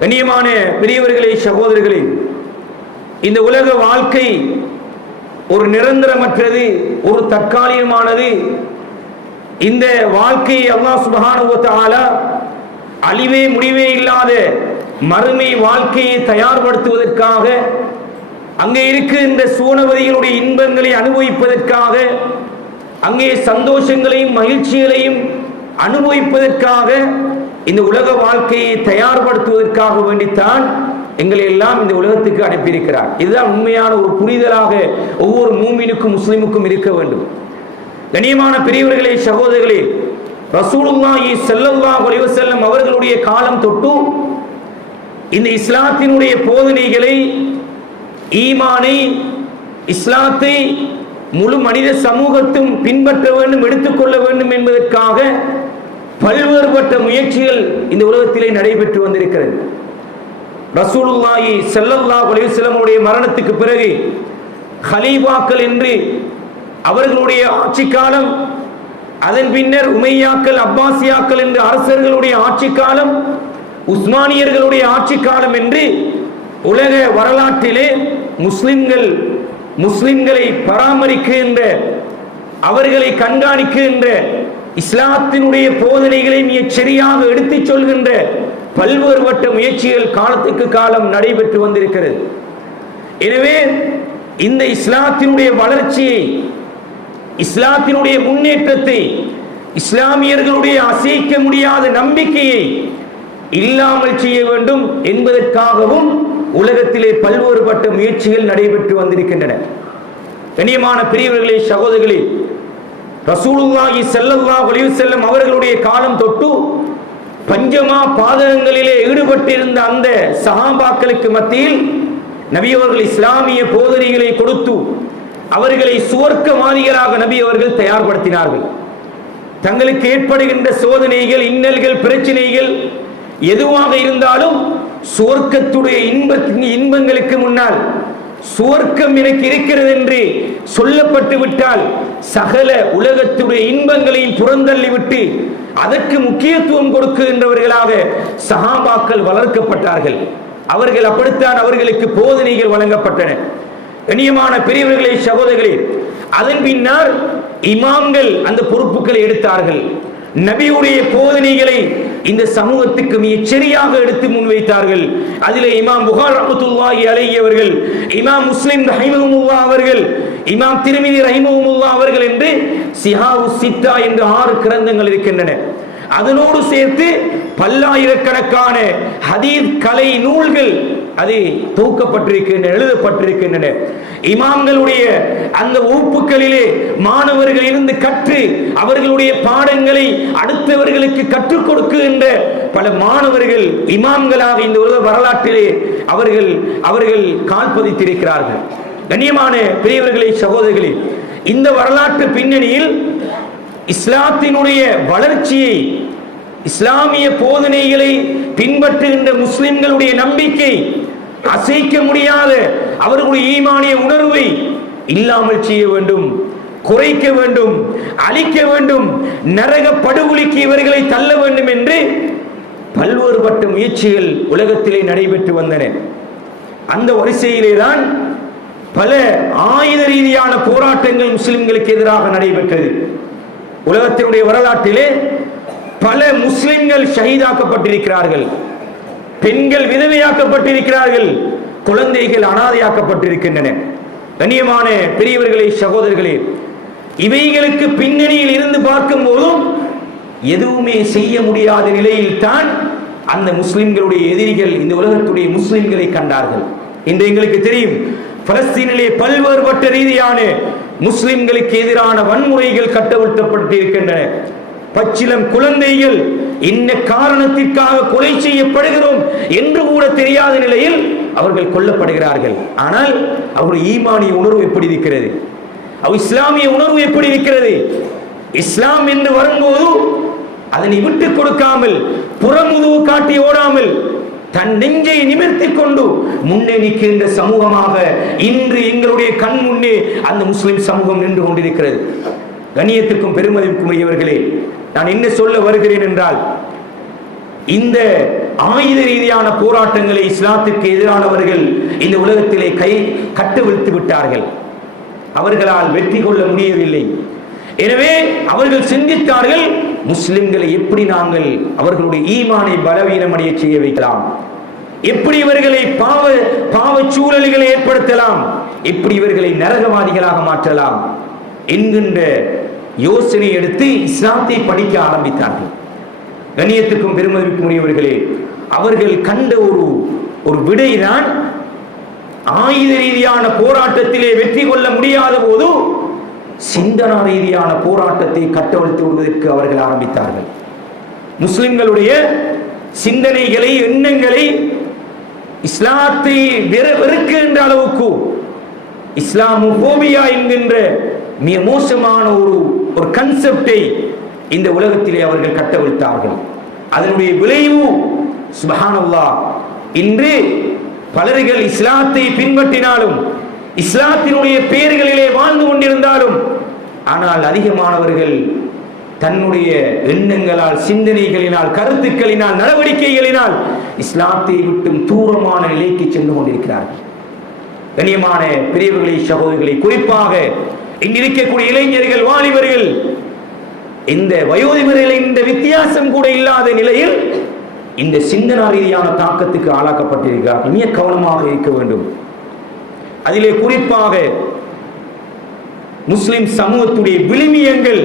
கண்ணியமான பெரியவர்களே, சகோதரர்களே, இந்த உலக வாழ்க்கை ஒரு நிரந்தரமற்றது, ஒரு தற்காலிகமானது. இந்த வாழ்க்கையை அல்லாஹ் சுப்ஹானஹு வ தஆலா அழிவே முடிவே இல்லாத மறுமை வாழ்க்கையை தயார்படுத்துவதற்காக, அங்கே இருக்கின்ற சூனவதிகளுடைய இன்பங்களை அனுபவிப்பதற்காக, அங்கே சந்தோஷங்களையும் மகிழ்ச்சிகளையும் அனுபவிப்பதற்காக, இந்த உலக வாழ்க்கையை தயார்படுத்துவதற்காக வேண்டித்தான் எங்களை எல்லாம் இந்த உலகத்துக்கு அனுப்பியிருக்கிறார். இதுதான் உண்மையான ஒரு புரிதலாக ஒவ்வொரு மூமினுக்கும் முஸ்லிமுக்கும் இருக்க வேண்டும். கண்ணியமான பெரியவர்களே, சகோதரர்களே, ரசூலுல்லாஹி ஸல்லல்லாஹு அலைஹி வஸல்லம் அவர்களுடைய காலம் தொட்டு இந்த இஸ்லாத்தினுடைய போதனைகளை, ஈமானை, இஸ்லாத்தை முழு மனித சமூகத்தும் பின்பற்ற வேண்டும், எடுத்துக்கொள்ள வேண்டும் என்பதற்காக பல்வேறுபட்ட முயற்சிகள் இந்த உலகத்திலே நடைபெற்று வந்திருக்கிறது. ரசூலுல்லாஹி ஸல்லல்லாஹு அலைஹி வஸல்லமுடைய மரணத்துக்கு பிறகு ஹலீஃபாக்கள் என்று அவர்களுடைய ஆட்சி காலம், அதன் பின்னர் உமையாக்கள், அப்பாசியாக்கள் என்று அரசர்களுடைய ஆட்சி காலம், உஸ்மானியர்களுடைய ஆட்சி காலம் என்று உலக வரலாற்றிலே முஸ்லிம்களை பராமரிக்கின்ற, அவர்களை கண்காணிக்கின்ற, இஸ்லாத்தினுடைய போதனைகளை மிகச் சரியாக எடுத்துச் சொல்கின்ற பல்வேறுபட்ட முயற்சிகள் காலத்துக்கு காலம் நடைபெற்று வந்திருக்கிறது. எனவே இந்த இஸ்லாத்தினுடைய வளர்ச்சியை, இஸ்லாத்தினுடைய முன்னேற்றத்தை, இஸ்லாமியர்களுடைய அசைக்க முடியாத நம்பிக்கையை இல்லாமல் செய்ய வேண்டும் என்பதற்காகவும் உலகத்திலே பல்வேறுபட்ட முயற்சிகள் நடைபெற்று வந்திருக்கின்றன. கண்ணியமான பெரியவர்களே, சகோதரர்களே, ரசூலுல்லாஹி ஸல்லல்லாஹு அலைஹி வஸல்லம் அவர்களுடைய காலம் தொட்டு பஞ்சமா பாதகங்களிலே ஈடுபட்டிருந்த அந்த சஹாபாக்களுக்கு மத்தியில் நபி அவர்கள் இஸ்லாமிய போதனைகளை கொடுத்து அவர்களை சுவர்க்கவாதிகளாக நபி அவர்கள் தயார்படுத்தினார்கள். தங்களுக்கு ஏற்படுகின்ற சோதனைகள், இன்னல்கள், பிரச்சனைகள் எதுவாக இருந்தாலும் சுவர்க்கத்துடைய இன்பங்களுக்கு முன்னால் சுவர்க்கம் எனக்கு இருக்கிறது என்று சொல்லப்பட்டு விட்டால் சகல உலகத்துடைய இன்பங்களையும் புறந்தள்ளிவிட்டு அதற்கு முக்கியத்துவம் கொடுக்கின்றவர்களாக சஹாபாக்கள் வளர்க்கப்பட்டார்கள். அவர்கள் அப்படித்தான் அவர்களுக்கு போதனைகள் வழங்கப்பட்டன. கண்ணியமான பெரியவர்களே, சகோதரர்களே, அதன் பின்னால் இமாம்கள் அந்த பொறுப்புகளை எடுத்தார்கள். நபியுடைய போதனைகளை இந்த சமூகத்துக்கு மிகச் சரியாக எடுத்து முன்வைத்தார்கள். அதிலே இமாம் புகாரி ரஹ்மத்துல்லாஹி அலைஹி அவர்கள், இமாம் முஸ்லிம் ரஹிமஹுல்லாஹ் அவர்கள், இமாம் திர்மிதி ரஹிமஹுல்லாஹ் அவர்கள் என்று சிஹாவு சித்தா என்று 6 கிரந்தங்கள் இருக்கின்றன. அதனோடு சேர்த்து பல்லாயிரக்கணக்கான ஹதீஸ் கலை நூல்கள் அது தொகுக்கப்பட்டிருக்கின்றன, எழுதப்பட்டிருக்கின்றன. இமாம்களுடைய அந்த வகுப்புகளிலே மாணவர்கள் இருந்து கற்று அவர்களுடைய பாடங்களை அடுத்தவர்களுக்கு கற்றுக் கொடுக்கின்ற பல மாணவர்கள் இமாம்களாக இந்த உலக வரலாற்றிலே அவர்கள் கால் பதித்திருக்கிறார்கள். கண்ணியமான பெரியவர்களே, சகோதரர்களே, இந்த வரலாற்று பின்னணியில் இஸ்லாத்தினுடைய வளர்ச்சியை, இஸ்லாமிய போதனைகளை பின்பற்றுகின்ற முஸ்லிம்களுடைய நம்பிக்கை, அசைக்க முடியாத அவர்களுடைய ஈமானிய உணர்வை இல்லாமல் செய்ய வேண்டும், குறைக்க வேண்டும், அழிக்க வேண்டும், நரக படுகொலிக்கு இவர்களை தள்ள வேண்டும் என்று பல்வேறுபட்ட முயற்சிகள் உலகத்திலே நடைபெற்று வந்தன. அந்த வரிசையிலே தான் பல ஆயுத ரீதியான போராட்டங்கள் முஸ்லிம்களுக்கு எதிராக நடைபெற்றது. உலகத்தினுடைய வரலாற்றிலே பல முஸ்லிம்கள் ஷஹீதாக்கப்பட்டிருக்கிறார்கள், பெண்கள் விதவையாக்கப்பட்டிருக்கிறார்கள், குழந்தைகள் அனாதையாக்கப்பட்டிருக்கின்றன. கண்ணியமான பெரியவர்களே, சகோதரர்களே, இவைகளுக்கு பின்னணியில் இருந்து பார்க்கும் போதும் எதுவுமே செய்ய முடியாத நிலையில் தான் அந்த முஸ்லிம்களுடைய எதிரிகள் இந்த உலகத்துடைய முஸ்லிம்களை கண்டார்கள். இன்று எங்களுக்கு தெரியும், பலஸ்தீனிலே பல்வேறுபட்ட ரீதியான முஸ்லிம்களுக்கு எதிரான வன்முறைகள் கட்டவிழ்க்கப்பட்டிருக்கின்றன. பச்சிலம் குழந்தைகள் என்ன காரணத்திற்காக கொலை செய்யப்படுகிறோம் என்று கூட தெரியாத நிலையில் அவர்கள் கொல்லப்படுகிறார்கள். ஆனால் அவருடைய ஈமானிய உணர்வு எப்படி இருக்கிறது? அவர் இஸ்லாமிய உணர்வு எப்படி இருக்கிறது? இஸ்லாம் என்று வரும்போது அதனை விட்டுக் கொடுக்காமல், புறமுதுகு காட்டி ஓடாமல், தன் நெஞ்சை நிமிர்த்திக் கொண்டு முன்னே நிற்கின்ற சமூகமாக இன்று எங்களுடைய கண் முன்னே அந்த முஸ்லிம் சமூகம் நின்று கொண்டிருக்கிறது. கண்ணியத்திற்கும் பெருமதிக்கும் உரியவர்களே, நான் என்ன சொல்ல வருகிறேன் என்றால், இந்த ஆயுத ரீதியான போராட்டங்களை இஸ்லாத்துக்கு எதிரானவர்கள் இந்த உலகத்திலே கட்டுவிழ்த்து விட்டார்கள். அவர்களால் வெற்றி கொள்ள முடியவில்லை. எனவே அவர்கள் சிந்தித்தார்கள், முஸ்லிம்களை எப்படி நாங்கள் அவர்களுடைய ஈமானை பலவீனமடைய செய்ய வைக்கலாம், எப்படி இவர்களை பாவ சூழல்களை ஏற்படுத்தலாம், எப்படி இவர்களை நரகவாதிகளாக மாற்றலாம் என்கின்ற யோசனை எடுத்து இஸ்லாத்தை படிக்க ஆரம்பித்தார்கள். கண்ணியத்துக்கும் பெருமதிக்கும் உரியவர்களே, அவர்கள் கண்ட ஒரு விடைதான், ஆயுத ரீதியான போராட்டத்திலே வெற்றி கொள்ள முடியாத போது சிந்தனா ரீதியான போராட்டத்தை கட்டவிழ்த்து விடுவதற்கு அவர்கள் ஆரம்பித்தார்கள். முஸ்லிம்களுடைய சிந்தனைகளை, எண்ணங்களை இஸ்லாத்தை வெறுக்கின்ற அளவுக்கு இஸ்லாமோபியா என்கின்ற மிக மோசமான ஒரு கன்செப்டை இந்த உலகத்திலே அவர்கள் கட்டவிழ்த்தார்கள். அதனுடைய விளைவு சுப்ஹானல்லாஹ், இன்று பலர்கள் இஸ்லாத்தை பின்பற்றினாலும் இஸ்லாத்தினுடைய பெயர்களிலே வாழ்ந்து கொண்டிருந்தாலும், ஆனால் அதிகமானவர்கள் தன்னுடைய எண்ணங்களால், சிந்தனைகளினால், கருத்துக்களினால், நடவடிக்கைகளினால் இஸ்லாத்தை விட்டும் தூரமான நிலைக்கு சென்று கொண்டிருக்கிறார்கள். கண்ணியமான பெரியவர்களை, சகோதரர்களை, குறிப்பாக இன்றிருக்கக்கூடிய இளைஞர்கள், வாலிபர்கள், இந்த வயோதிபர்களின் இந்த வித்தியாசம் கூட இல்லாத நிலையில் இந்த சிந்தனா ரீதியான தாக்கத்துக்கு ஆளாக்கப்பட்டிருக்கிறார்கள். மிக கவனமாக இருக்க வேண்டும். அதிலே குறிப்பாக முஸ்லிம் சமூகத்துடைய விழுமியங்கள்,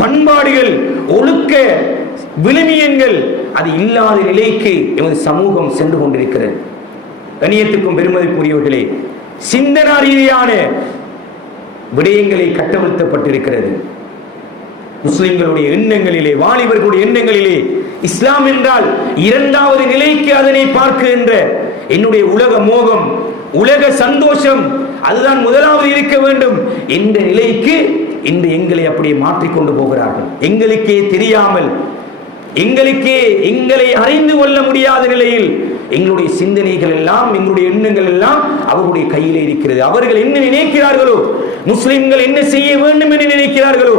பண்பாடுகள், ஒழுக்க விழுமியங்கள் அது இல்லாத நிலைக்கு எமது சமூகம் சென்று கொண்டிருக்கிறது. கண்ணியத்துக்கும் பெருமதிக்குரியவர்களே, சிந்தனா ரீதியான விடயங்களை கட்டவிழ்த்தப்பட்டிருக்கிறது. முஸ்லிம்களுடைய எண்ணங்களிலே, வாலிபர்களுடைய எண்ணங்களிலே இஸ்லாம் என்றால் இரண்டாவது நிலைக்கு அதனை பார்க்கின்ற என்னுடைய உலக மோகம், உலக சந்தோஷம் அதுதான் முதலாவது இருக்க வேண்டும் என்ற நிலைக்கு இன்று எங்களை அப்படியே மாற்றிக்கொண்டு போகிறார்கள். எங்களுக்கே தெரியாமல், எங்களை அறிந்து கொள்ள முடியாத நிலையில் எங்களுடைய சிந்தனைகள் எல்லாம், எங்களுடைய எண்ணங்கள் எல்லாம் அவர்களுடைய கையிலே இருக்கிறது. அவர்கள் என்ன நினைக்கிறார்களோ, முஸ்லிம்கள் என்ன செய்ய வேண்டும் என்று நினைக்கிறார்களோ,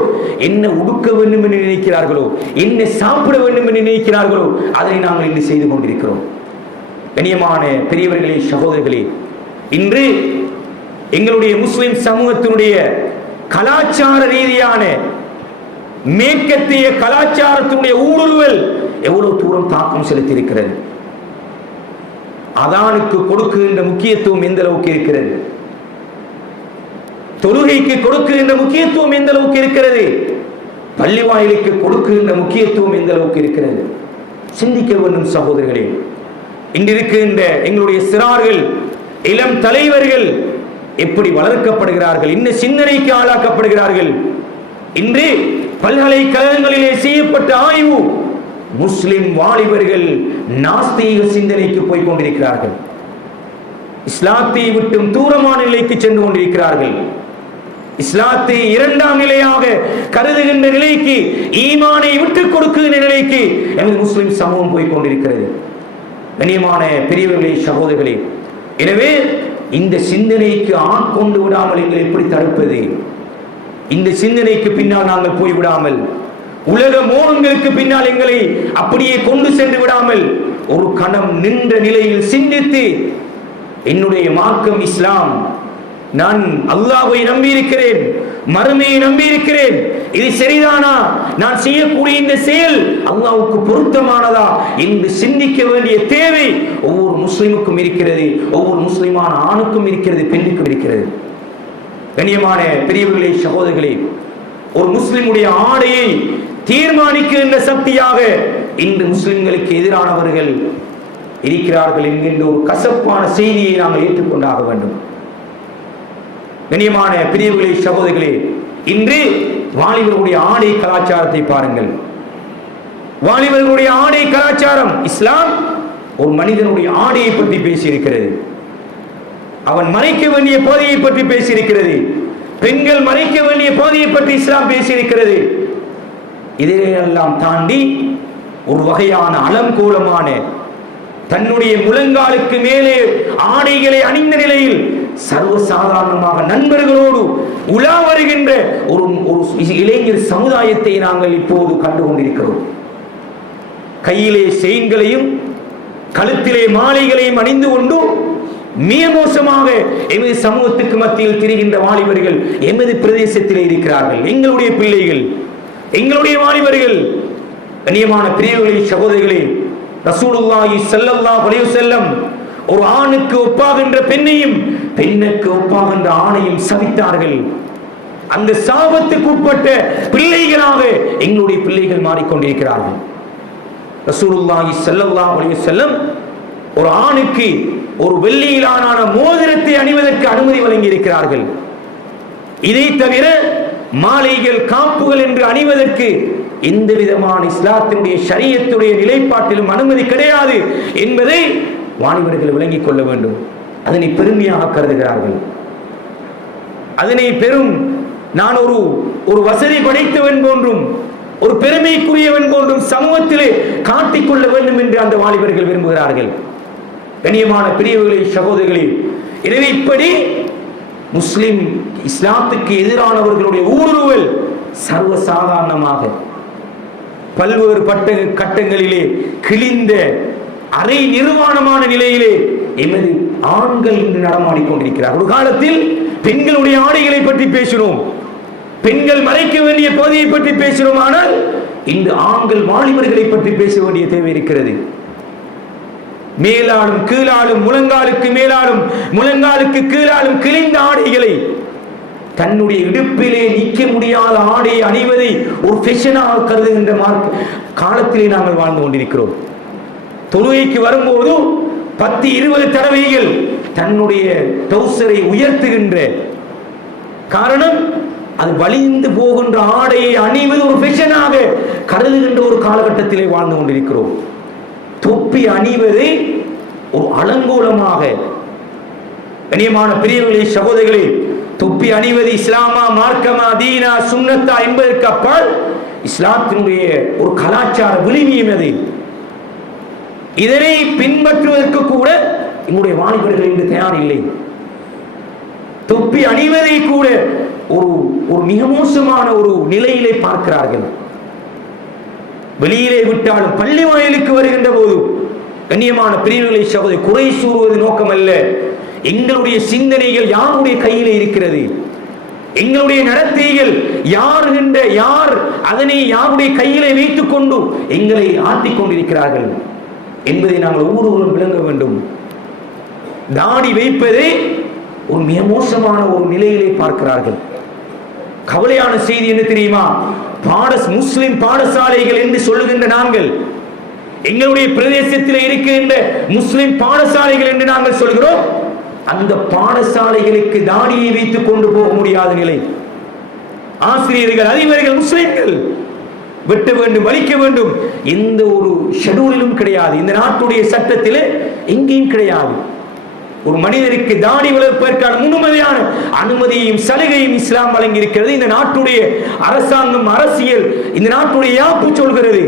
என்ன உடுக்க வேண்டும் என்று நினைக்கிறார்களோ, என்ன சாப்பிட வேண்டும் என்று நினைக்கிறார்களோ, அதை நாங்கள் இன்று செய்து கொண்டிருக்கிறோம். கண்ணியமான பெரியவர்களே, சகோதரர்களே, இன்று எங்களுடைய முஸ்லிம் சமூகத்தினுடைய கலாச்சார ரீதியான மேற்கத்திய கலாச்சாரத்தினுடைய ஊடுருவல் எவ்வளவு தூரம் தாக்கம் செலுத்தியிருக்கிறது. அதானுக்கு கொடுக்கின்ற முக்கியத்துவம் எந்த அளவுக்கு இருக்கிறது, தொழுகைக்கு கொடுக்கின்ற முக்கியத்துவம் எந்த அளவுக்கு இருக்கிறது, பள்ளி வாயிலுக்கு கொடுக்கின்ற முக்கியத்துவம் எந்த அளவுக்கு இருக்கிறது, சிந்திக்க வேண்டும் சகோதரர்களே. இன்றிருக்கின்ற எங்களுடைய சிறார்கள், இளம் தலைவர்கள் எப்படி வளர்க்கப்படுகிறார்கள், இன்ன சிந்தனைக்கு ஆளாக்கப்படுகிறார்கள். இன்று பல்கலைக்கழகங்களிலே செய்யப்பட்ட ஆய்வு, முஸ்லிம் வாலிபர்கள் நாஸ்தீக சிந்தனைக்கு போய் கொண்டிருக்கிறார்கள். இஸ்லாத்தை விட்டும் தூரமான நிலைக்கு சென்று கொண்டிருக்கிறார்கள். இஸ்லாத்தை இரண்டாம் நிலையாக கருதுகின்ற நிலைக்கு, ஈமானை விட்டுக் கொடுக்கின்ற நிலைக்கு எமது முஸ்லிம் சமூகம் போய் கொண்டிருக்கிறது. கண்ணியமான பெரியவர்களே, சகோதரர்களே, எனவே இந்த சிந்தனைக்கு ஆட்கொண்டு விடாமல் எங்களை எப்படி தடுப்பது? இந்த சிந்தனைக்கு பின்னால் நாங்கள் போய்விடாமல், உலக மோகங்களுக்கு பின்னால் எங்களை அப்படியே கொண்டு சென்று விடாமல், ஒரு கணம் நின்ற நிலையில் சிந்தித்து, என்னுடைய மார்க்கம் இஸ்லாம், நான் அல்லாஹ்வை நம்பி இருக்கிறேன், மறுமையை நம்பி இருக்கிறேன், இது சரிதானா, நான் செய்யக்கூடிய இந்த செயல் அல்லாஹ்வுக்கு பொருத்தமானதா என்று சிந்திக்க வேண்டிய தேவை ஒவ்வொரு முஸ்லிமுக்கும் இருக்கிறது. ஒவ்வொரு முஸ்லிமான ஆணுக்கும் இருக்கிறது, பெண்ணுக்கும் இருக்கிறது. கண்ணியமான பெரியவர்களே, சகோதரர்களே, ஒரு முஸ்லிமுடைய ஆடையை தீர்மானிக்கின்ற சக்தியாக இன்று முஸ்லிம்களுக்கு எதிரானவர்கள் இருக்கிறார்கள் என்கின்ற ஒரு கசப்பான செய்தியை நாங்கள் ஏற்றுக்கொண்டாக வேண்டும். கண்ணியமான பெரியவர்களே, சகோதரர்களே, இன்று வாலிபர்களுடைய ஆடை கலாச்சாரத்தை பாருங்கள். வாலிபர்களுடைய ஆடை கலாச்சாரம், இஸ்லாம் ஒரு மனிதனுடைய ஆடையை பற்றி பேசியிருக்கிறது. அவன் மறைக்க வேண்டிய பாதையை பற்றி பேசியிருக்கிறது. பெண்கள் மறைக்க வேண்டிய பாதையை பற்றி இஸ்லாம் பேசியிருக்கிறது. இதையெல்லாம் தாண்டி ஒரு வகையான அலங்கோலமான, தன்னுடைய முழங்காலுக்கு மேலே ஆடைகளை அணிந்த நிலையில் சர்வசாதாரணமாக நண்பர்களோடு உலா வருகின்ற ஒரு இளைஞர் சமுதாயத்தை நாங்கள் இப்போது கண்டு கொண்டிருக்கிறோம். கையிலே செயின்களையும் கழுத்திலே மாலைகளையும் அணிந்து கொண்டு மிக மோசமாக எமது சமூகத்துக்கு மத்தியில் திரிகின்ற வாலிபர்கள் எமது பிரதேசத்திலே இருக்கிறார்கள். எங்களுடைய பிள்ளைகள், எங்களுடைய வாலிபர்கள். கண்ணியமான பிரியர்களே, சகோதரிகளே, ரசூலுல்லாஹி ஸல்லல்லாஹு அலைஹி வஸல்லம் ஒரு ஆணுக்கு ஒப்பாகின்ற பெண்ணையும் பெண்ணுக்கு ஒப்பாகின்ற ஆணையும் சபித்தார்கள். அந்த சாபத்துக்கு உட்பட்ட பிள்ளைகளாக எங்களுடைய பிள்ளைகள் மாறிக்கொண்டிருக்கிறார்கள். ரசூலுல்லாஹி ஸல்லல்லாஹு அலைஹி வஸல்லம் ஒரு ஆணுக்கு ஒரு வெள்ளியிலான மோதிரத்தை அணிவதற்கு அனுமதி வழங்கி இருக்கிறார்கள். இதை தவிர மாலைகள், காப்புகள் என்று அணிவதற்கு எந்த விதமான இஸ்லாத்தினுடைய ஷரியத்துடைய நிலைப்பாட்டிலும் அனுமதி கிடையாது என்பதை வாலிபர்கள் விளங்கிக் கொள்ள வேண்டும். அதனை பெருமையாக கருதுகிறார்கள். அதனை பெரும் நான் ஒரு வசதி படைத்தவன் போன்றும் ஒரு பெருமைக்குரியவன் போன்றும் சமூகத்திலே காட்டிக்கொள்ள வேண்டும் என்று அந்த வாலிபர்கள் விரும்புகிறார்கள். கண்ணியமான பிரியவர்களே, சகோதரிகளே, எனவே இப்படி முஸ்லிம் இஸ்லாத்துக்கு எதிரானவர்களுடைய ஊடுருவல் சர்வசாதாரணமாக பல்வேறு கட்டங்களிலே கிழிந்த அரை நிர்வாணமான நிலையிலே எமது ஆண்கள் இன்று நடமாடிக்கொண்டிருக்கிறார். ஒரு காலத்தில் பெண்களுடைய ஆடைகளை பற்றி பேசினோம், பெண்கள் மறைக்க வேண்டிய பகுதியை பற்றி பேசினோம். ஆனால் இன்று ஆண்கள் வாலிபர்களை பற்றி பேச வேண்டிய தேவை இருக்கிறது. மேலாலும் கீழாலும், முழங்காலுக்கு மேலாலும் முழங்காலுக்கு கீழாலும் கிழிந்த ஆடைகளை, தன்னுடைய இடுப்பிலே நிற்க முடியாத ஆடையை அணிவதை ஒரு ஃபேஷனாக கருதுகின்ற காலத்திலே நாங்கள் வாழ்ந்து கொண்டிருக்கிறோம். தொழுகைக்கு வரும்போது 10-20 தடவைகள் தன்னுடைய டவுசரை உயர்த்துகின்ற காரணம், அது வலிந்து போகின்ற ஆடையை அணிவது ஒரு ஃபேஷனாக கருதுகின்ற ஒரு காலகட்டத்திலே வாழ்ந்து கொண்டிருக்கிறோம். தொப்பி அணிவதை ஒரு அலங்கோலமாக, கண்ணியமான பெரியவர்களே, சகோதரிகளே, தொப்பி அணிவது இஸ்லாமா, மார்க்கமா, தீனா, சுன்னத்தா என்பதற்கு அப்பால் இஸ்லாத்தினுடைய ஒரு கலாச்சார விழுமியம் அது. இதனை பின்பற்றுவதற்கு கூட எங்களுடைய வாலிபர்கள் இன்று தயார் இல்லை. தொப்பி அணிவதை கூட ஒரு மிக மோசமான ஒரு நிலையிலே பார்க்கிறார்கள். வெளியிலே விட்டாலும் பள்ளி வாயிலுக்கு வருகின்ற போது, கண்ணியமான பிரிவுகளை சகோதரி, குறை கூறுவது நோக்கம் அல்ல. எங்களுடைய சிந்தனைகள் யாருடைய கையிலே இருக்கிறது, எங்களுடைய நடத்தைகள் யார் அதனை யாருடைய கையிலே வைத்துக் கொண்டு எங்களை ஆட்டிக் கொண்டிருக்கிறார்கள் என்பதை நாங்கள் ஒவ்வொருவரும் விளங்க வேண்டும். தாடி வைப்பதை ஒரு மிக மோசமான ஒரு நிலையிலே பார்க்கிறார்கள். கவலையான செய்தி என்ன தெரியுமா? முஸ்லிம் பாடசாலைகள் என்று சொல்லுகின்ற நாங்கள், எங்களுடைய பிரதேசத்தில் இருக்கின்ற முஸ்லிம் பாடசாலைகள் என்று நாங்கள் சொல்கிறோம், அந்த பாடசாலைகளுக்கு தாடியை வைத்துக் கொண்டு போக முடியாத நிலை. ஆசிரியர்கள், அதிபர்கள் முஸ்லிம்கள் வெட்ட வேண்டும், வலிக்க வேண்டும், எந்த ஒரு ஷெட்யூலிலும் கிடையாது. இந்த நாட்டுடைய சட்டத்திலே எங்கேயும் கிடையாது. ஒரு மனிதருக்கு தாடி வளர்ப்பதற்கான முழுமையான அனுமதியையும் சலுகையும் இஸ்லாம் வழங்கி இருக்கிறது. இந்த நாட்டுடைய அரசாங்கம், அரசியல் இந்த நாட்டுடைய யாப்பு சொல்கிறது.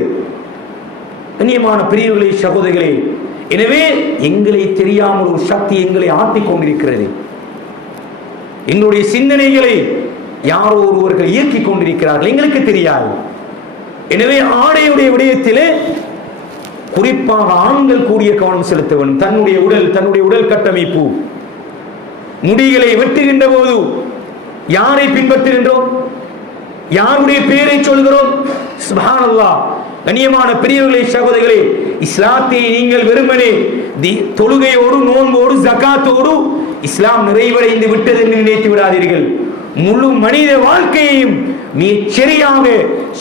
கண்ணியமான பிரிவுகளே, சகோதரிகளே, எனவே எங்களை தெரியாமல் ஒரு சக்தி எங்களை ஆட்டிக் கொண்டிருக்கிறது. எங்களுடைய சிந்தனைகளை யாரோ ஒருவர்கள் இயக்கிக் கொண்டிருக்கிறார்கள், எங்களுக்கு தெரியாது. எனவே ஆடையுடைய விடயத்திலே குறிப்பாக ஆண்கள் கூடிய கவனம் செலுத்த வேண்டும். தன்னுடைய உடல் கட்டமைப்பு, முடிகளை வெட்டுகின்ற போது யாரை பின்பற்றுகின்றோம், யாருடைய பெயரை சொல்கிறோம்? சுப்ஹானல்லாஹ். கண்ணியமான பெரியவர்களே, சகோதரிகளே, இஸ்லாத்தை நீங்கள் வெறுமனே தொழுகையோடு, நோன்போடு, ஜகாத்தோடு இஸ்லாம் நிறைவடைந்து விட்டது என்று நினைத்து விடாதீர்கள். முழு மனித வாழ்க்கையையும் மிகச்சரியாக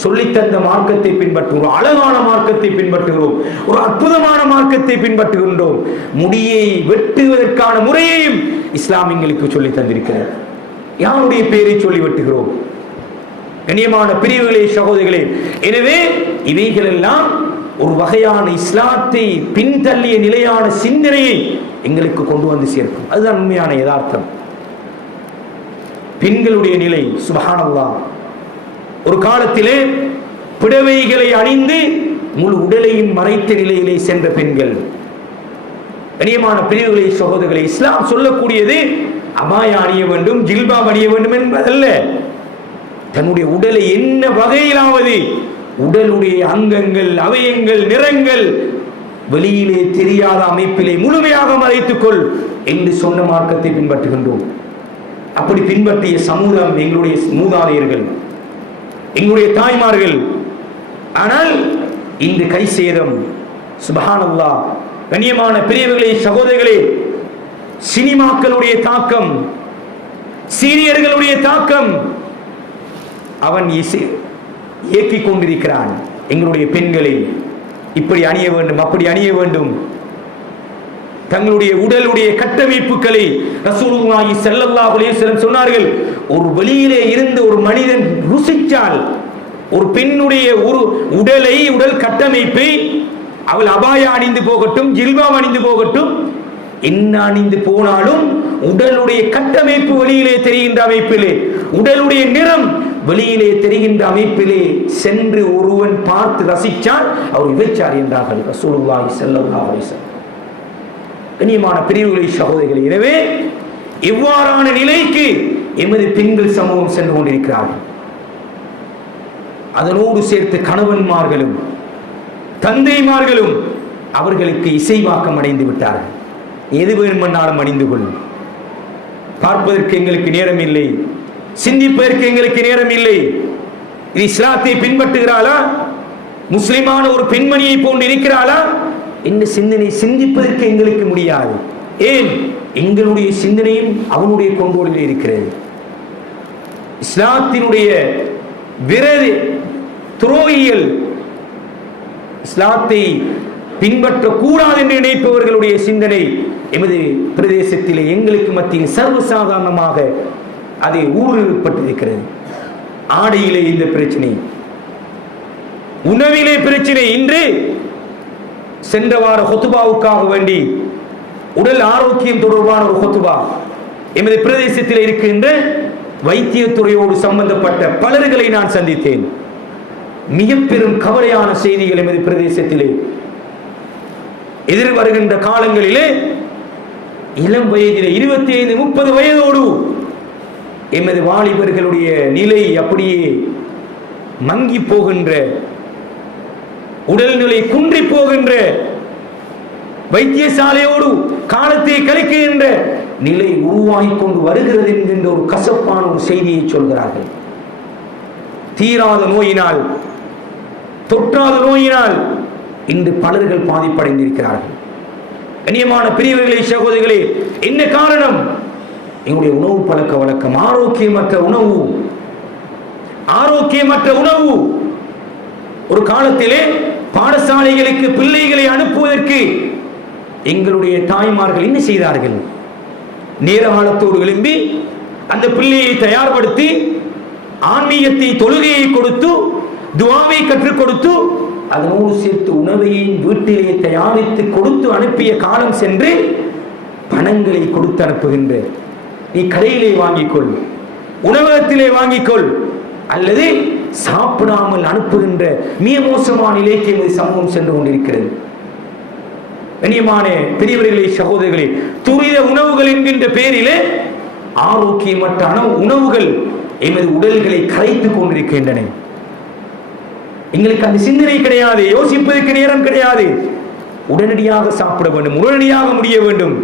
சொல்லித்தந்த மார்க்கத்தை பின்பற்றுகிறோம், அழகான மார்க்கத்தை பின்பற்றுகிறோம், ஒரு அற்புதமான மார்க்கத்தை பின்பற்றுகின்றோம். முடியை வெட்டுவதற்கான முறையையும் இஸ்லாம் எங்களுக்கு சொல்லி தந்திருக்கிறது. யாருடைய பெயரை சொல்லி வெட்டுகிறோம்? கண்ணியமான பிரிவுகளே, சகோதரிகளே, எனவே இவைகள் எல்லாம் ஒரு வகையான இஸ்லாத்தை பின்தள்ளிய நிலையான சிந்தனையை எங்களுக்கு கொண்டு வந்து சேர்க்கும். அதுதான் உண்மையான யதார்த்தம். பெண்களுடைய நிலை, சுப்ஹானல்லாஹ், ஒரு காலத்திலே புடவைகளை அணிந்து முழு உடலையும் மறைத்த நிலையிலே சென்ற பெண்கள். கண்ணியமான பிரிவுகளை, சகோதரர்களை, இஸ்லாம் சொல்லக்கூடியது அபாயா அணிய வேண்டும், ஜில்பாப் அணிய வேண்டும் என்பதல்ல. தன்னுடைய உடலை என்ன வகையிலாவது, உடலுடைய அங்கங்கள், அவயங்கள், நிறங்கள் வெளியிலே தெரியாத அமைப்பிலே முழுமையாக மறைத்துக்கொள் என்று சொன்ன மார்க்கத்தை பின்பற்றுகின்றோம். அப்படி பின்பற்றிய சமூகம் எங்களுடைய மூதாதையர்கள், எங்களுடைய தாய்மார்கள். ஆனால் இன்று கை சேதம். சுப்ஹானல்லாஹ். கண்ணியமான பெரியவர்களே, சகோதரர்களே, சினிமாக்களுடைய தாக்கம், சீரியர்களுடைய தாக்கம் அவன் இயக்கிக் கொண்டிருக்கிறான். எங்களுடைய பெண்களை இப்படி அணிய வேண்டும், அப்படி அணிய வேண்டும், தங்களுடைய உடலுடைய கட்டமைப்புகளை ரசூலுல்லாஹி ஸல்லல்லாஹு அலைஹி வஸல்லம் சொன்னார்கள். ஒரு வெளியிலே இருந்து ஒரு மனிதன் ருசிச்சால், ஒரு பெண்ணுடைய ஒரு உடலை, உடல் கட்டமைப்பை, அவள் அபாயா அணிந்து போகட்டும், ஜில்பாப் அணிந்து போகட்டும், என்ன அணிந்து போனாலும் உடலுடைய கட்டமைப்பு வெளியிலே தெரிகின்ற அமைப்பிலே, உடலுடைய நிறம் வெளியிலே தெரிகின்ற அமைப்பிலே சென்று ஒருவன் பார்த்து ரசித்தால் அவர் விபச்சாரி என்றார்கள் ரசூலுல்லாஹி ஸல்லல்லாஹு அலைஹி வஸல்லம். கண்ணியமான பிரிவுகளை சகோதரிகள், எனவே இவ்வாறான நிலைக்கு எமது பெண்கள் சமூகம் சென்று கொண்டிருக்கிறார்கள். அதனோடு சேர்த்து கணவன்மார்களும் தந்தைமார்களும் அவர்களுக்கு இசைவாக்கம் அடைந்து விட்டார்கள். எது வேணுமென்றாலும் அணிந்து கொள்ளும், பார்ப்பதற்கு எங்களுக்கு நேரம் இல்லை, சிந்திப்பதற்கு எங்களுக்கு நேரம் இல்லை. இது இஸ்லாத்தை பின்பற்றுகிறாளா? முஸ்லிமான ஒரு பெண்மணியை போன்று இருக்கிறாளா என்ற சிந்தனை சிந்திப்பதற்கு எங்களுக்கு முடியாது. ஏன்? எங்களுடைய சிந்தனையும் அவனுடைய கொண்டோடிலே இருக்கிறது. இஸ்லாத்தினுடைய விரதி துரோகிகள், இஸ்லாத்தை பின்பற்றக்கூடாது என்று நினைப்பவர்களுடைய சிந்தனை எமது பிரதேசத்திலே எங்களுக்கு மத்தியில் சர்வசாதாரணமாக அதை ஊடுருவப்பட்டிருக்கிறது. ஆடையிலே இந்த பிரச்சனை, உணவிலே பிரச்சனை. இன்று சென்ற வார ஹுதுபாவுக்காக வேண்டி உடல் ஆரோக்கியம் தொடர்பான ஒரு ஹுதுபா எமது பிரதேசத்தில் இருக்கின்ற வைத்தியத்துறையோடு சம்பந்தப்பட்ட பலர்களை நான் சந்தித்தேன். மிக பெரும் கவலையான செய்திகள் எமது பிரதேசத்திலே எதிர் வருகின்ற காலங்களிலே இளம் வயதிலே 25-30 வயதோடு எமது வாலிபர்களுடைய நிலை அப்படியே மங்கி போகின்ற, உடல்நிலை குன்றி போகின்ற, வைத்தியசாலையோடு காலத்தை கழிக்கின்ற நிலை உருவாகி கொண்டு வருகிறது என்கின்ற ஒரு கசப்பான ஒரு செய்தியை சொல்கிறார்கள். தீராத நோயினால், தொற்றாத நோயினால் இன்று பலர்கள் பாதிப்படைந்திருக்கிறார்கள். கண்ணியமான பெரியவர்களே, சகோதரிகளே, என்ன காரணம்? எங்களுடைய உணவு பழக்க வழக்கம், ஆரோக்கியமற்ற உணவு. ஆரோக்கியமற்ற உணவு. ஒரு காலத்திலே பாடசாலைகளுக்கு பிள்ளைகளை அனுப்புவதற்கு எங்களுடைய தாய்மார்கள் என்ன செய்தார்கள்? நேர காலத்தோடு எழும்பி அந்த பிள்ளையை தயார்படுத்தி ஆன்மீகத்தை, தொழுகையை கொடுத்து, துஆவை கற்றுக் கொடுத்து, அதனோடு சேர்த்து உணவையும் வீட்டிலே தயாரித்து கொடுத்து அனுப்பிய காலம் சென்று பணங்களை கொடுத்து அனுப்புகின்ற, நீ கடையிலே வாங்கிக்கொள், உணவகத்திலே வாங்கிக்கொள், அல்லது சாப்பிடாமல் அனுப்புகின்ற மிக மோசமான நிலைக்கு சமூகம் சென்று கொண்டிருக்கிறது. கண்ணியமான பெரியவர்களே, சகோதரர்களே, துரித உணவுகள் என்கின்ற பெயரிலே ஆரோக்கியமற்ற உணவுகள் எமது உடல்களை கரைத்துக் கொண்டிருக்கின்றன. எங்களுக்கு அந்த சிந்தனை கிடையாது, யோசிப்பதற்கு நேரம் கிடையாது. உடனடியாக சாப்பிட வேண்டும், உடனடியாக முடிய வேண்டும்.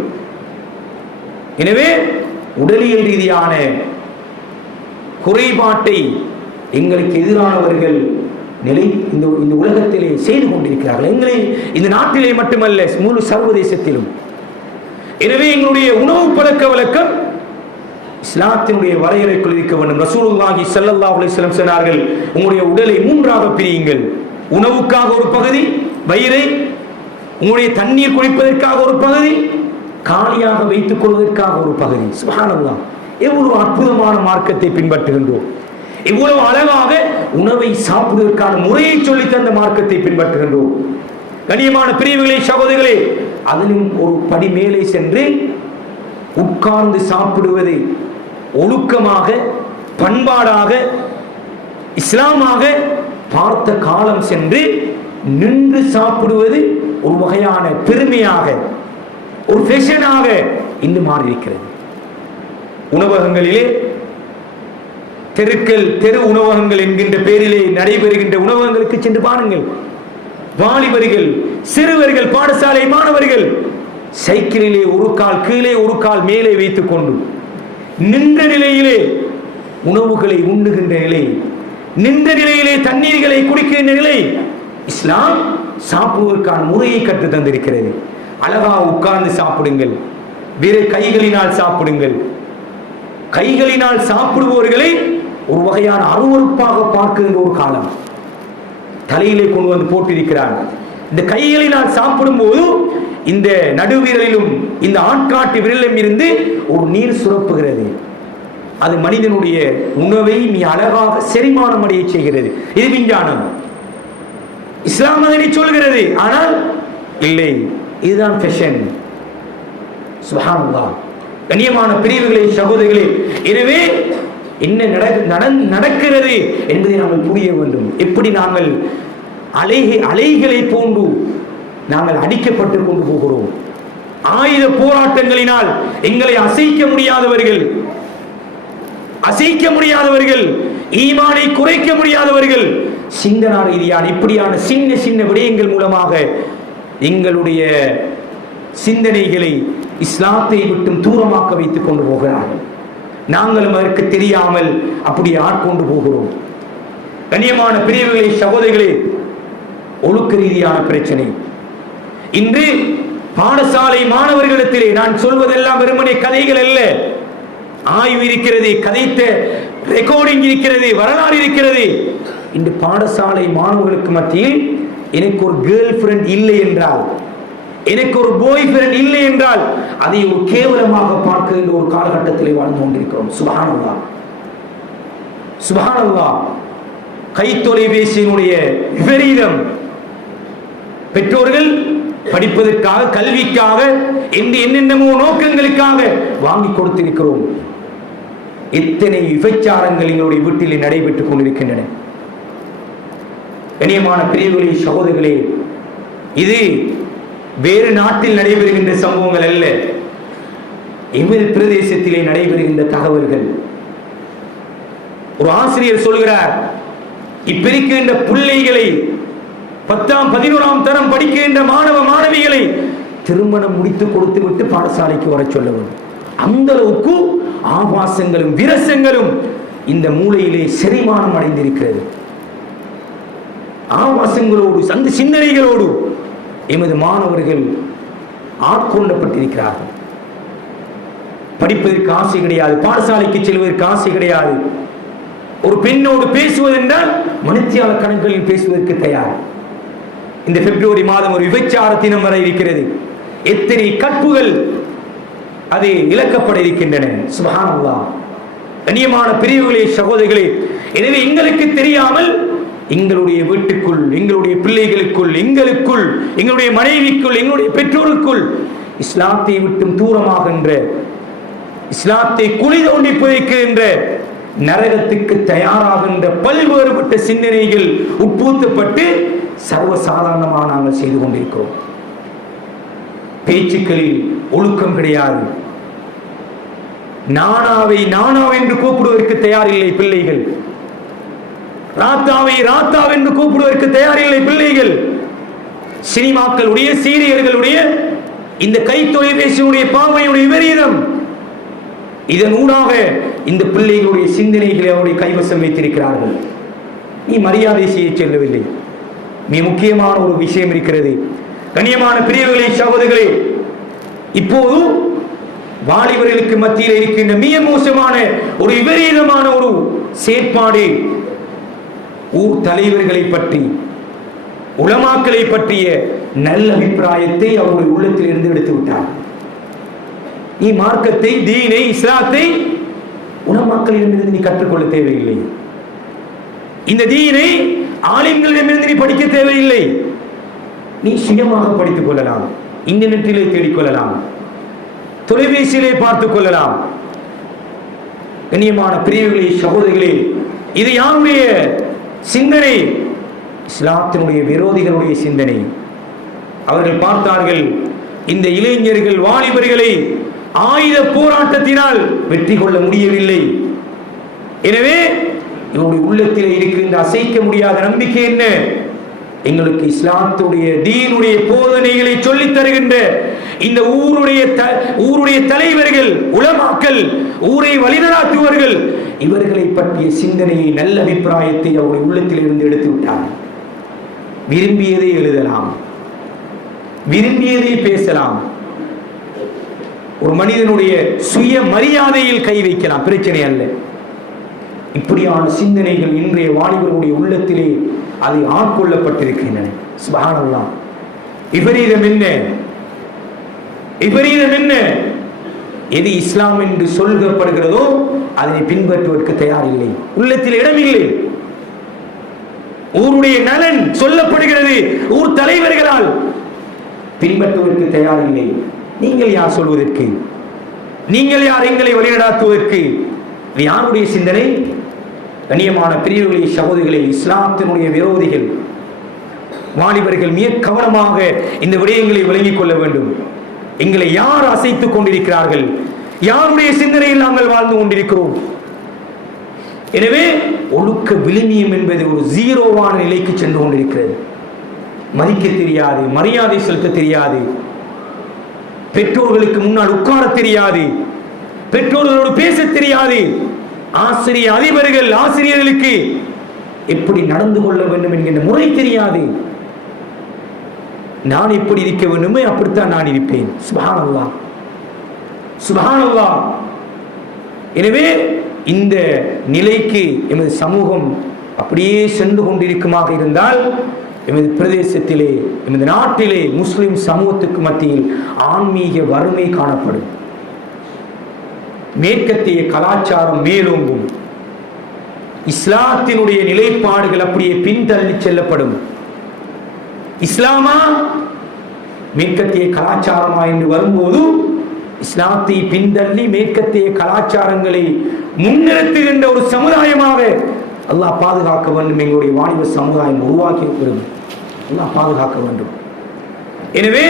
எனவே உடலியல் ரீதியான குறைபாட்டை எங்களுக்கு எதிரானவர்கள் நிலை இந்த உலகத்திலே செய்து கொண்டிருக்கிறார்கள். எங்களை இந்த நாட்டிலே மட்டுமல்ல, முழு சர்வதேசத்திலும். எனவே எங்களுடைய உணவு பழக்க வழக்கம் இஸ்லாத்தினுடைய வரையறைக்குள் இருக்க வேண்டும். ரசூலுல்லாஹி ஸல்லல்லாஹு அலைஹி வஸல்லம் சொன்னார்கள், உங்களுடைய உடலை 3ஆக பிரியுங்கள். உணவுக்காக ஒரு பகுதி, வயிறை, உங்களுடைய தண்ணீர் குடிப்பதற்காக ஒரு பகுதி, காலியாக வைத்துக் கொள்வதற்காக ஒரு பகுதி. சுப்ஹானல்லாஹ், எவ்வளவு அற்புதமான மார்க்கத்தை பின்பற்றுகின்றோம்! இவ்வளவு அழகாக உணவை சாப்பிடுவதற்கான முறையை சொல்லி தந்த மார்க்கத்தை பின்பற்றுகின்றோம். கண்ணியமான பிரிவுகளே, சகோதரிகளே, அதிலும் ஒரு படி மேலே சென்று உட்கார்ந்து சாப்பிடுவதை ஒழுக்கமாக, பண்பாடாக, இஸ்லாமாக பார்த்த காலம் சென்று நின்று சாப்பிடுவது ஒரு வகையான பெருமையாக, ஒரு ஃபேஷனாக இன்று மாறி இருக்கிறது. உணவகங்களிலே தெரு உணவகங்கள் என்கின்ற பெயரிலே நடைபெறுகின்ற உணவகங்களுக்கு சென்று பாருங்கள். வாலிபர்கள், சிறுவர்கள், பாடசாலை மாணவர்கள் சைக்கிளிலே ஒரு கால் கீழே ஒரு கால் மேலே வைத்துக் கொண்டு நின்ற நிலையிலே உணவுகளை உண்ணுகின்ற நிலை, நின்ற நிலையிலே தண்ணீர்களை குடிக்கின்ற நிலை. இஸ்லாம் சாப்பிடுவதற்கான முறையை கற்று தந்திருக்கிறது. அழகா உட்கார்ந்து சாப்பிடுங்கள், வேறு கைகளினால் சாப்பிடுங்கள். கைகளினால் சாப்பிடுபவர்களை ஒரு வகையான அருவருப்பாக பார்க்கின்ற ஒரு காலம் தலையிலே கொண்டு வந்து போட்டிருக்கிறார். இந்த கைகளினால் சாப்பிடும் போது இந்த நடுவிரலிலும் இந்த ஆட்காட்டு விரலிலும் இருந்து ஒரு நீர் சுரப்புகிறது. அது மனிதனுடைய உணவை நீ அழகாக செரிமானம் அடைய செய்கிறது. இது விஞ்ஞானம். இஸ்லாம் அதனை சொல்கிறது. ஆனால் இல்லை, இதுதான் ஃபேஷன். சுப்ஹானல்லாஹ். கண்ணியமான பிரிவுகளே, சகோதரிகளே, எனவே என்ன நடக்கிறது என்பதை நாங்கள் புரிய வேண்டும். எப்படி நாங்கள் அலைகளை போன்று நாங்கள் அடிக்கப்பட்டு கொண்டு போகிறோம். ஆயுத போராட்டங்களினால் எங்களை அசைக்க முடியாதவர்கள், ஈமானை குறைக்க முடியாதவர்கள், சிந்தனா ரீதியான இப்படியான சின்ன சின்ன விடயங்கள் மூலமாக எங்களுடைய சிந்தனைகளை இஸ்லாத்தை விட்டும் தூரமாக்க வைத்துக் கொண்டு போகிறார்கள். நாங்களும் அதற்கு தெரியாமல் அப்படியே ஆட்கொண்டு போகிறோம். கண்ணியமான பிரிவுகளே, சகோதரிகளே, ஒழுக்க ரீதியான பிரச்சனை இன்று பாடசாலை மாணவர்களிடத்திலே நான் சொல்வதெல்லாம் வெறுமனே கதைகள் அல்ல. ஆய்வு இருக்கிறது, கதைத்த ரெக்கார்டிங் இருக்கிறது, வரலாறு இருக்கிறது. இந்த பாடசாலை மாணவர்களுக்கு மத்தியில் எனக்கு ஒரு கேர்ள் ஃபிரெண்ட் இல்லை என்றால், எனக்கு ஒரு பாய் ஃபிரெண்ட் இல்லை என்றால் அதை ஒரு கேவலமாக பார்க்கின்ற ஒரு காலகட்டத்தில் வாழ்ந்து கொண்டிருக்கிறோம். சுப்ஹானல்லாஹ், சுப்ஹானல்லாஹ். கைத்தொலைபேசியினுடைய விபரீதம். பெற்றோர்கள் படிப்பதற்காக, கல்விக்காக, என்னென்னமோ நோக்கங்களுக்காக வாங்கி கொடுத்திருக்கிறோம். எத்தனை விபச்சாரங்கள் எங்களுடைய வீட்டிலே நடைபெற்றுக் கொண்டிருக்கின்றன. கண்ணியமான பிரிவுகளே, சகோதரர்களே, இது வேறு நாட்டில் நடைபெறுகின்ற சம்பவங்கள் அல்ல, எமது பிரதேசத்திலே நடைபெறுகின்ற தகவல்கள். ஒரு ஆசிரியர் சொல்கிறார், இப்பெருக்கின்ற பிள்ளைகளை 10ஆம் 11ஆம் தரம் படிக்கின்ற மாணவ மாணவிகளை திருமணம் முடித்து கொடுத்து விட்டு பாடசாலைக்கு வர சொல்ல வேண்டும். அந்த அளவுக்கு ஆபாசங்களும் விரசங்களும் இந்த மூளையிலே செரிமானம் அடைந்திருக்கிறது. ஆபாசங்களோடு, அந்த சிந்தனைகளோடு எமது மாணவர்கள் ஆட்கொள்ளப்பட்டிருக்கிறார்கள். படிப்பதற்கு ஆசை கிடையாது, பாடசாலைக்கு செல்வதற்கு ஆசை கிடையாது. ஒரு பெண்ணோடு பேசுவதென்றால் மணித்தியால கணக்குகளில் பேசுவதற்கு தயார். இந்த பிப்ரவரி மாதம் ஒரு விபச்சார தினம் வர இருக்கிறது. எத்தனை கற்புகள் அது இழக்கப்பட இருக்கின்றன. சுப்ஹானல்லாஹ். கண்ணியமான பிரிவுகளே, சகோதரிகளே, எனவே எங்களுக்கு தெரியாமல் எங்களுடைய வீட்டுக்குள், எங்களுடைய பிள்ளைகளுக்குள், எங்களுக்குள், எங்களுடைய மனைவிக்குள், எங்களுடைய பெற்றோருக்குள் இஸ்லாத்தை விட்டும் தூரமாகின்ற, இஸ்லாத்தை குழி தோண்டி புதைக்கின்ற, நரகத்துக்கு தயாராகின்ற பல்வேறுபட்ட சிந்தனைகள் உட்பூத்தப்பட்டு சர்வசாதாரணமாக நாங்கள் செய்து கொண்டிருக்கிறோம். பேச்சுக்களில் ஒழுக்கம் கிடையாது. நானாவை என்று கூப்பிடுவதற்கு தயாரில்லை பிள்ளைகள். ராத்தாவை என்று கூப்பிடுவதற்கு தயாரில்லை பிள்ளைகள். சினிமாக்களுடைய, சீரியர்களுடைய, இந்த கைத்தொலைபேசியுடைய பாவையுடைய விபரீதம், இதன் ஊடாக இந்த பிள்ளைகளுடைய சிந்தனைகளை அவருடைய கைவசம் வைத்திருக்கிறார்கள். நீ மரியாதை செய்ய செல்லவில்லை. மிக முக்கியமான ஒரு விஷயம் இருக்கிறது. கண்ணியமான பிரிவுகளே, சகோதரர்களே, இப்போது வாலிபர்களுக்கு மத்தியில் இருக்கின்ற மிக மோசமான ஒரு விபரீதமான ஒரு செயற்பாடு, ஊர் தலைவர்களை பற்றி, உலமாக்களை பற்றிய நல்ல அபிப்பிராயத்தை அவருடைய உள்ளத்தில் இருந்து எடுத்து விட்டார். நீ மார்க்கத்தை, தீனை, இஸ்லாத்தை உலமாக்களிடமிருந்து நீ கற்றுக்கொள்ள தேவையில்லை. இந்த தீனை ஆலிம்களிடமிருந்து நீ படிக்க தேவையில்லை. நீ சுயமாக படித்துக் கொள்ளலாம். இன்டர்நெட்டிலே தேடிக்கொள்ளலாம், தொலைபேசியிலே பார்த்துக் கொள்ளலாம். கண்ணியமான பிரிவுகளே, சகோதரிகளே, இது யாருடைய சிந்தனை? இஸ்லாத்தினுடைய விரோதிகளுடைய சிந்தனை. அவர்கள் பார்த்தார்கள், இந்த இளைஞர்கள், வாலிபர்களை ஆயுத போராட்டத்தினால் வெற்றி கொள்ள முடியவில்லை. எனவே இவருடைய உள்ளத்தில் இருக்கின்ற அசைக்க முடியாத நம்பிக்கை என்ன? எங்களுக்கு இஸ்லாத்துடைய தீனுடைய போதனைகளை சொல்லித் தருகின்ற இந்த ஊருடைய தலைவர்கள், உலமாக்கள், ஊரை வழிநடாத்துவர்கள் இவர்களை பற்றிய சிந்தனையை, நல்ல அபிப்பிராயத்தை அவருடைய உள்ளத்தில் இருந்து எடுத்து விட்டார். விரும்பியதை எழுதலாம், விரும்பியதை பேசலாம், ஒரு மனிதனுடைய சுய மரியாதையில் கை வைக்கலாம், பிரச்சனை அல்ல. இப்படியான சிந்தனைகள் இன்றைய வாலிபர்களுடைய உள்ளத்திலே அது ஆட்கொள்ளப்பட்டிருக்கின்றன. சுப்ஹானல்லாஹ். விபரீதம் என்ன? விபரீதம் என்ன? எது இஸ்லாம் என்று சொல்லப்படுகிறதோ அதனை பின்பற்றுவதற்கு தயாரில்லை, உள்ளத்தில் இடமில்லை. ஊருடைய நலன் சொல்லப்படுகிறது, ஊர் தலைவர்களால் பின்பற்றுவதற்கு தயாரில்லை. நீங்கள் யார் சொல்வதற்கு? நீங்கள் யார் எங்களை வழிநடாத்துவதற்கு? இது யாருடைய சிந்தனை? கண்ணியமான பிரிவுகளை, சகோதரிகளை, இஸ்லாத்தினுடைய விரோதிகள், வாலிபர்கள் மிக கவனமாக இந்த விடயங்களை விளங்கிக் கொள்ள வேண்டும். எங்களை யார் அசைத்துக் கொண்டிருக்கிறார்கள்? யாருடைய சிந்தனையில் நாங்கள் வாழ்ந்து கொண்டிருக்கிறோம்? எனவே ஒழுக்க விழுமியம் என்பது ஒரு ஜீரோவான நிலைக்கு சென்று கொண்டிருக்கிறது. மதிக்க தெரியாது, மரியாதை செலுத்த தெரியாது, பெற்றோர்களுக்கு முன்னால் உட்கார தெரியாது, பெற்றோர்களோடு பேச தெரியாது, ஆசிரியர் அதிபர்கள் ஆசிரியர்களுக்கு எப்படி நடந்து கொள்ள வேண்டும் என்கின்ற முறை தெரியாது. நான் எப்படி இருக்க வேண்டுமே அப்படித்தான் நான் இருப்பேன். சுப்ஹானல்லாஹ், சுப்ஹானல்லாஹ். எனவே இந்த நிலைக்கு எமது சமூகம் அப்படியே சென்று கொண்டிருக்குமாக இருந்தால் எமது பிரதேசத்திலே, எமது நாட்டிலே முஸ்லிம் சமூகத்துக்கு மத்தியில் ஆன்மீக வறுமை காணப்படும். மேற்கத்திய கலாச்சாரம் மேலோங்கும், இஸ்லாத்தினுடைய நிலைப்பாடுகள் அப்படியே பின்தள்ளி செல்லப்படும். இஸ்லாமா மேற்கத்திய கலாச்சாரமா என்று வரும்போது இஸ்லாத்தை பின்தள்ளி மேற்கத்திய கலாச்சாரங்களை முன்னிறுத்துகின்ற ஒரு சமுதாயமாக அல்லாஹ் பாதுகாக்க வேண்டும். எங்களுடைய வாலிப சமுதாயம் உருவாக்கி இருக்கிறது, அல்லாஹ் பாதுகாக்க வேண்டும். எனவே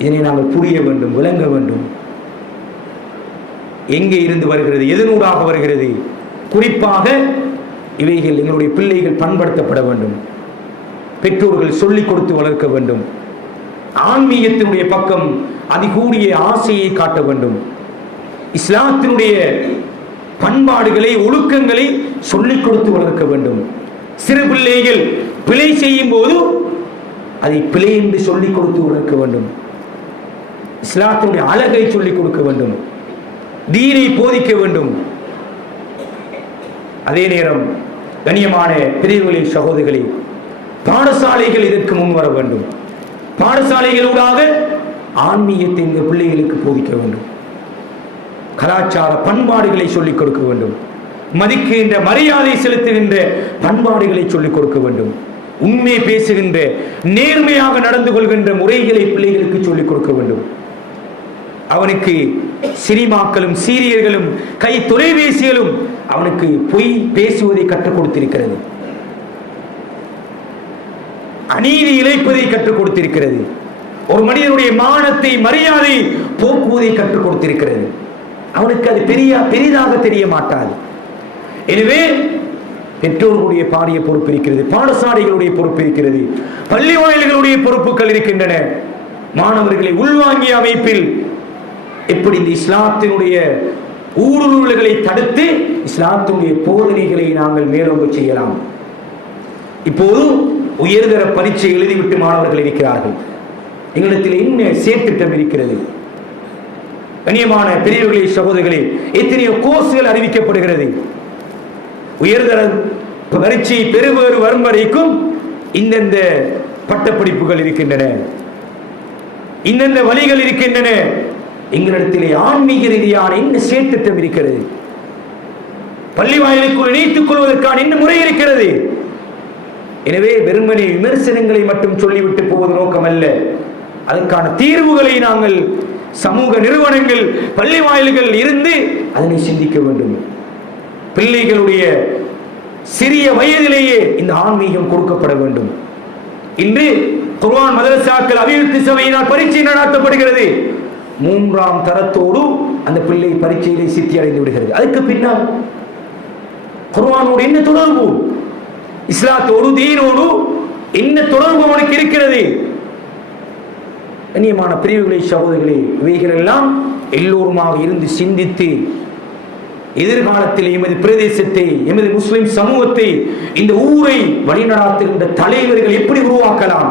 இதனை நாங்கள் புரிய வேண்டும், விளங்க வேண்டும். எங்கே இருந்து வருகிறது, எதனூடாக வருகிறது? குறிப்பாக இவைகள் எங்களுடைய பிள்ளைகள் பண்படுத்தப்பட வேண்டும், பெற்றோர்கள் சொல்லிக் கொடுத்து வளர்க்க வேண்டும். ஆன்மீகத்தினுடைய பக்கம் அதிகூடிய ஆசையை காட்ட வேண்டும். இஸ்லாத்தினுடைய பண்பாடுகளை, ஒழுக்கங்களை சொல்லிக் கொடுத்து வளர்க்க வேண்டும். சிறு பிள்ளைகள் பிழை செய்யும் போது அதை பிழை என்று சொல்லிக் கொடுத்து வளர்க்க வேண்டும். இஸ்லாத்தினுடைய அழகை சொல்லிக் கொடுக்க வேண்டும், தீனை போதிக்க வேண்டும். அதே நேரம் கண்ணியமான பெரியவர்களின் சகோதரிகளே, பாடசாலைகள் இதற்கு முன் வர வேண்டும். பாடசாலைகளூடாக ஆன்மீகத்தை இந்த பிள்ளைகளுக்கு போதிக்க வேண்டும். கலாச்சார பண்பாடுகளை சொல்லிக் கொடுக்க வேண்டும். மதிக்கின்ற, மரியாதை செலுத்துகின்ற பண்பாடுகளை சொல்லிக் கொடுக்க வேண்டும். உண்மை பேசுகின்ற, நேர்மையாக நடந்து கொள்கின்ற முறைகளை பிள்ளைகளுக்கு சொல்லிக் கொடுக்க வேண்டும். அவனுக்கு சினிமாக்களும் சீரியர்களும் கை தொலைபேசிகளும் அவனுக்கு பொய் பேசுவதை கற்றுக் கொடுத்திருக்கிறது, அநீதி இழைப்பதை கற்றுக் கொடுத்திருக்கிறது, ஒரு மனிதனுடைய மானத்தை, மரியாதை போக்குவதை கற்றுக் கொடுத்திருக்கிறது. அவனுக்கு அது பெரிதாக தெரிய மாட்டாது. எனவே பெற்றோர்களுடைய பாரிய பொறுப்பு இருக்கிறது, பாடசாலைகளுடைய பொறுப்பு இருக்கிறது, பள்ளி வாயில்களுடைய பொறுப்புகள் இருக்கின்றன. மாணவர்களை உள்வாங்கிய அமைப்பில் எப்படி இந்த இஸ்லாத்தினுடைய ஊடுருவல்களை தடுத்து இஸ்லாத்தினுடைய போதனைகளை நாங்கள் மேலோங்க செய்யலாம். இப்போது உயர்தர பரீட்சை எழுதிவிட்டு மாணவர்கள் இருக்கிறார்கள். எங்களிடத்தில் என்ன சேர்த்திட்டம் இருக்கிறது? கண்ணியமான பெரியவர்களே, சகோதரர்களே, எத்தனையோ கோர்ஸ்கள் அறிவிக்கப்படுகிறது. உயர்தர பரீட்சை பெறுவேறு வரும் வரைக்கும் இந்தந்த பட்டப்படிப்புகள் இருக்கின்றன, இந்தந்த வழிகள் இருக்கின்றன. எங்களிடத்திலே ஆன்மீக ரீதியான என்ன சேர்த்திட்டம் இருக்கிறது? பள்ளி வாயிலுக்குள் இணைத்துக் கொள்வதற்கான என்ன முறை இருக்கிறது? எனவே வெறுமனே விமர்சனங்களை மட்டும் சொல்லிவிட்டு போவது நோக்கம் அல்ல. அதற்கான தீர்வுகளை நாங்கள் சமூக நிறுவனங்கள், பள்ளி வாயில்கள் இருந்து அதனை சிந்திக்க வேண்டும். பிள்ளைகளுடைய சிறிய வயதிலேயே இந்த ஆன்மீகம் கொடுக்கப்பட வேண்டும். இன்று குர்ஆன் மதரசாக்கள் அபிவிருத்தி சபையினால் பரீட்சை நடத்தப்படுகிறது. 3ஆம் தரத்தோடு அந்த பிள்ளை பரீட்சையிலே சித்தி அடைந்து விடுகிறது. அதுக்கு பின்னால் குர்ஆனோடு என்ன தொடர்பு? இஸ்லாத்தோடு, தீனோடு என்ன தொடர்பு அவனுக்கு இருக்கிறது? கண்ணியமான பிரிவுகளை சகோதரர்களே, இவைகள் எல்லாம் எல்லோருமாக இருந்து சிந்தித்து எதிர்காலத்தில் எமது பிரதேசத்தை, எமது முஸ்லிம் சமூகத்தை, இந்த ஊரை வழிநடாத்துகின்ற தலைவர்கள் எப்படி உருவாக்கலாம்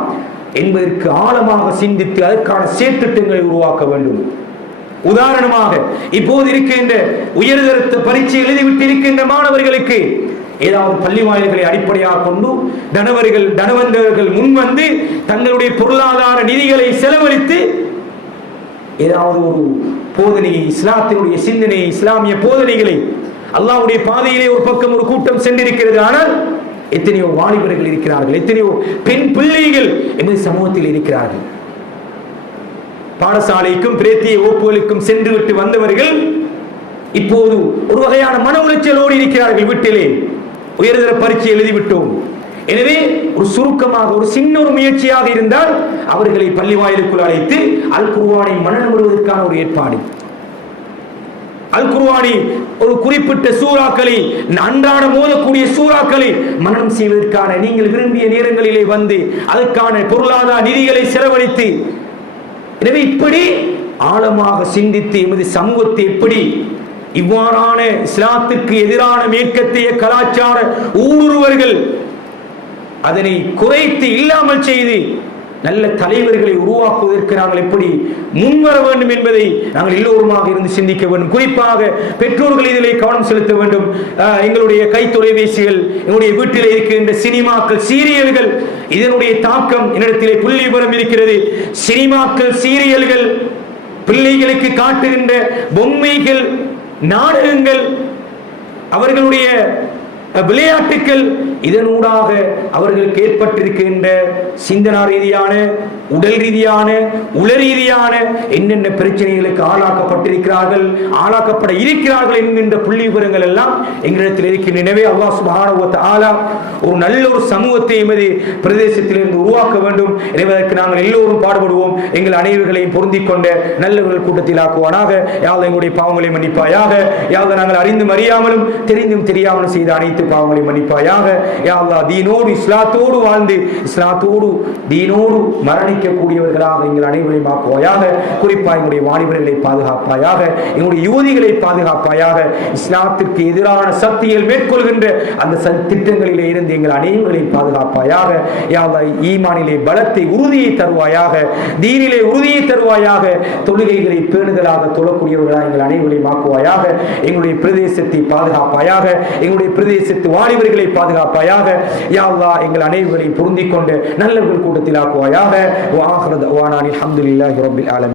என்பதற்கு ஆழமாக சிந்தித்து அதற்கான செயற்திட்டங்களை உருவாக்க வேண்டும். உதாரணமாக, இப்போது இருக்கின்ற உயர்தர பரீட்சை எழுதிவிட்டு இருக்கின்ற மாணவர்களுக்கு ஏதாவது பள்ளி வாயில்களை அடிப்படையாக கொண்டு தனவந்தவர்கள் முன்வந்து தங்களுடைய பொருளாதார நிதிகளை செலவழித்து ஏதாவது ஒரு போதனையை, இஸ்லாத்தினுடைய சிந்தனை, இஸ்லாமிய போதனைகளை, அல்லாஹ்வுடைய பாதையிலே ஒரு பக்கம் ஒரு கூட்டம் சென்றிருக்கிறது. ஆனால் எத்தனையோ வாலிபர்கள் இருக்கிறார்கள், எத்தனையோ பெண் பிள்ளைகள் எமது சமூகத்தில் இருக்கிறார்கள். பாடசாலைக்கும் பிரேத்திய வகுப்புகளுக்கும் சென்று விட்டு வந்தவர்கள் இப்போது ஒரு வகையான மன உளைச்சலோடு இருக்கிறார்கள். வீட்டிலே உயர்தர பரீட்சை எழுதிவிட்டோம். எனவே ஒரு சுருக்கமாக ஒரு சின்ன ஒரு முயற்சியாக இருந்தால் அவர்களை பள்ளி வாயிலுக்குள் அழைத்து அல் குர்ஆனை மனனம் வருவதற்கான ஒரு ஏற்பாடு. அல் குர்ஆனை ஒரு குறிப்பிட்ட சூறாக்களை, அன்றாட மோதக்கூடிய சூறாக்களை மனனம் செய்வதற்கான நீங்கள் விரும்பிய நேரங்களிலே வந்து அதற்கான பொருளாதார நிதிகளை செலவழித்து, எனவே இப்படி ஆழமாக சிந்தித்து எமது சமூகத்தை எப்படி இவ்வாறான இஸ்லாத்திற்கு எதிரான மேற்கத்திய கலாச்சார ஊடுருவர்கள் அதனை குறைத்து இல்லாமல் செய்து நல்ல தலைவர்களை உருவாக்குவதற்கு நாங்கள் எப்படி முன்வர வேண்டும் என்பதை நாங்கள் எல்லோருமாக இருந்து சிந்திக்க வேண்டும். குறிப்பாக பெற்றோர்கள் இதிலே கவனம் செலுத்த வேண்டும். எங்களுடைய கைத்தொலைபேசிகள், எங்களுடைய வீட்டில் இருக்கின்ற சினிமாக்கள், சீரியல்கள், இதனுடைய தாக்கம் என்னிடத்திலே புள்ளி விவரம் இருக்கிறது. சினிமாக்கள், சீரியல்கள், பிள்ளைகளுக்கு காட்டுகின்ற பொம்மைகள், நாடகங்கள், அவர்களுடைய விளையாட்டுக்கள், இதனூடாக அவர்களுக்கு ஏற்பட்டிருக்கின்ற சிந்தனா ரீதியான, உடல் ரீதியான, உள ரீதியான என்னென்ன பிரச்சனைகளுக்கு ஆளாக்கப்பட்டிருக்கிறார்கள், ஆளாக்கப்பட இருக்கிறார்கள் என்கின்ற புள்ளி விவரங்கள் எல்லாம் எங்களிடத்தில் இருக்கின்றன. எனவே அல்லாஹ் சுப்ஹானஹு வ தஆலா ஒரு நல்ல ஒரு சமூகத்தை எமது பிரதேசத்திலிருந்து உருவாக்க வேண்டும். எனவே அதற்கு நாங்கள் எல்லோரும் பாடுபடுவோம். எங்கள் அனைவர்களையும் பொருந்திக் கொண்ட நல்லவர்கள் கூட்டத்தில் ஆக்குவானாக. யா அல்லாஹ் எங்களுடைய பாவங்களை மன்னிப்பாயாக. யா அல்லாஹ் நாங்கள் அறிந்தும் அறியாமலும் தெரிந்தும் தெரியாமலும் செய்த அனைத்து பாவங்களை மன்னிப்பாயாக. யா அல்லாஹ் தீனோடு இஸ்லாத்தோடு வாழ்ந்து இஸ்லாத்தோடு தீனோடு மரணிக்கக்கூடியவர்களாக எங்கள் அனைவரையும் ஆக்குவாயாக. குறிப்பாக எங்களுடைய வாலிபர்களை பாதுகாப்பாயாக, எங்களுடைய யுவதிகளை பாதுகாப்பாயாக. இஸ்லாத்திற்கு எதிரான சக்திகள் மேற்கொள்கின்ற அந்த திட்டங்களிலே இருந்து எங்கள் அனைவரையும் பாதுகாப்பாயாக. யா அல்லாஹ் ஈமானிலே பலத்தை, உறுதியை தருவாயாக, தீனிலே உறுதியை தருவாயாக. தொழுகைகளை பேணுதலாக தொழக்கூடியவர்களாக எங்கள் அனைவரையும் ஆக்குவாயாக. எங்களுடைய பிரதேசத்தை பாதுகாப்பாயாக, எங்களுடைய பிரதேசத்து வாலிபர்களை பாதுகாப்பாயாக. யா அல்லாஹ் எங்கள் அனைவரையும் பொருந்திக் கொண்டு நல்லவர்கள் கூட்டத்தில் ஆக்குவாயாக. வ ஆகிரு தஅவானா அல்ஹம்துலில்லாஹி ரப்பில் ஆலமீன்.